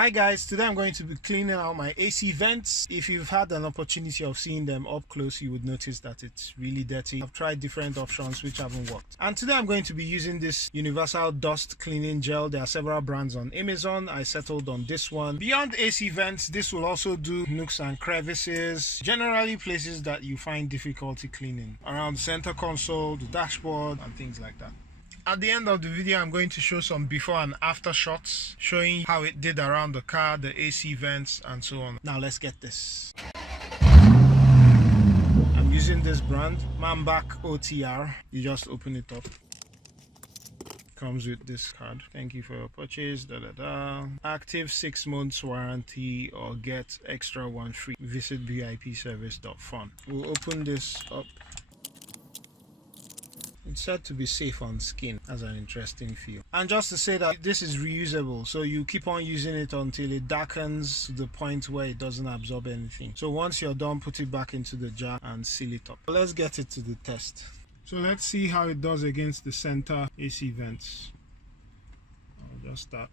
Hi guys, today I'm going to be cleaning out my AC vents. If you've had an opportunity of seeing them up close, you would notice that it's really dirty. I've tried different options which haven't worked. And today I'm going to be using this universal dust cleaning gel. There are several brands on Amazon. I settled on this one. Beyond AC vents, this will also do nooks and crevices, generally places that you find difficulty cleaning, around the center console, the dashboard, and things like that. At the end of the video, I'm going to show some before and after shots showing how it did around the car, the AC vents, and so on. Now let's get this. I'm using this brand, Mambakotr. You just open it up. Comes with this card. Thank you for your purchase. Active 6 months warranty or get extra one free. Visit vipservice.fun. We'll open this up. It's said to be safe on skin, has an interesting feel. And just to say that this is reusable, so you keep on using it until it darkens to the point where it doesn't absorb anything. So once you're done, put it back into the jar and seal it up. Let's get it to the test. So let's see how it does against the center AC vents. I'll just start.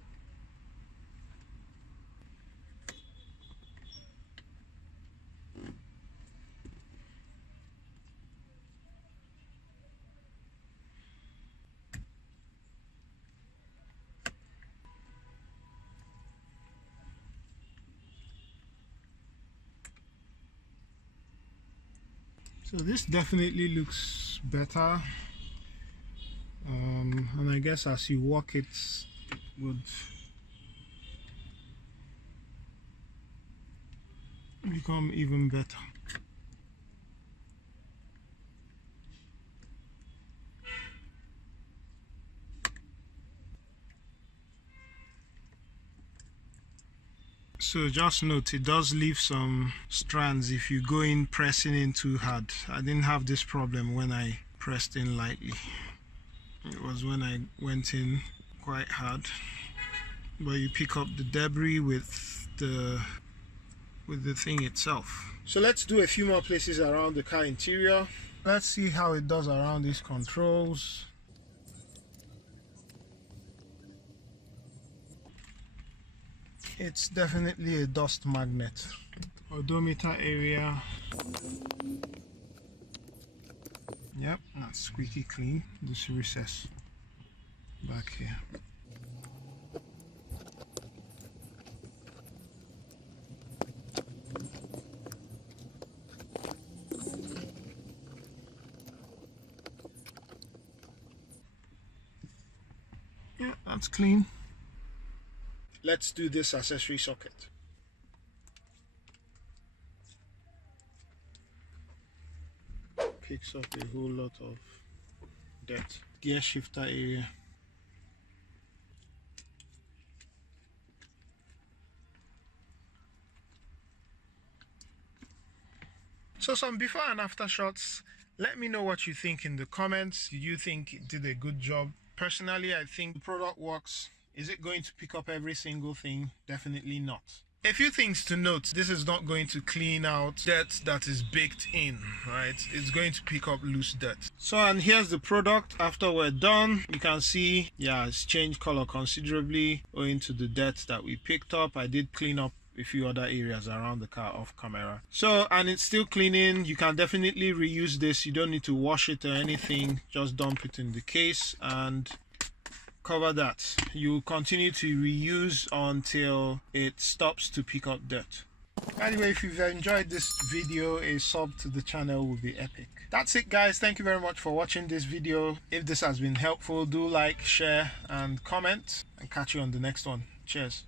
So this definitely looks better, and I guess as you walk it would become even better. So just note, it does leave some strands if you go in pressing in too hard. I didn't have this problem when I pressed in lightly. It was when I went in quite hard. But you pick up the debris with the thing itself. So let's do a few more places around the car interior. Let's see how it does around these controls. It's definitely a dust magnet. Odometer area. Yep, that's squeaky clean. This recess back here. Yeah, that's clean. Let's do this accessory socket. Picks up a whole lot of dirt. Gear shifter area. So some before and after shots. Let me know what you think in the comments. Do you think it did a good job? Personally, I think the product works. Is it going to pick up every single thing? Definitely not. A few things to note. This is not going to clean out dirt that is baked in, right? It's going to pick up loose dirt. So, and here's the product after we're done. You can see, yeah, it's changed color considerably owing to the dirt that we picked up. I did clean up a few other areas around the car off camera. So, and it's still cleaning. You can definitely reuse this. You don't need to wash it or anything. Just dump it in the case and cover that. You continue to reuse until it stops to pick up dirt. Anyway, if you've enjoyed this video, a sub to the channel would be epic. That's it guys, thank you very much for watching this video. If this has been helpful, do like, share and comment, and catch you on the next one. Cheers.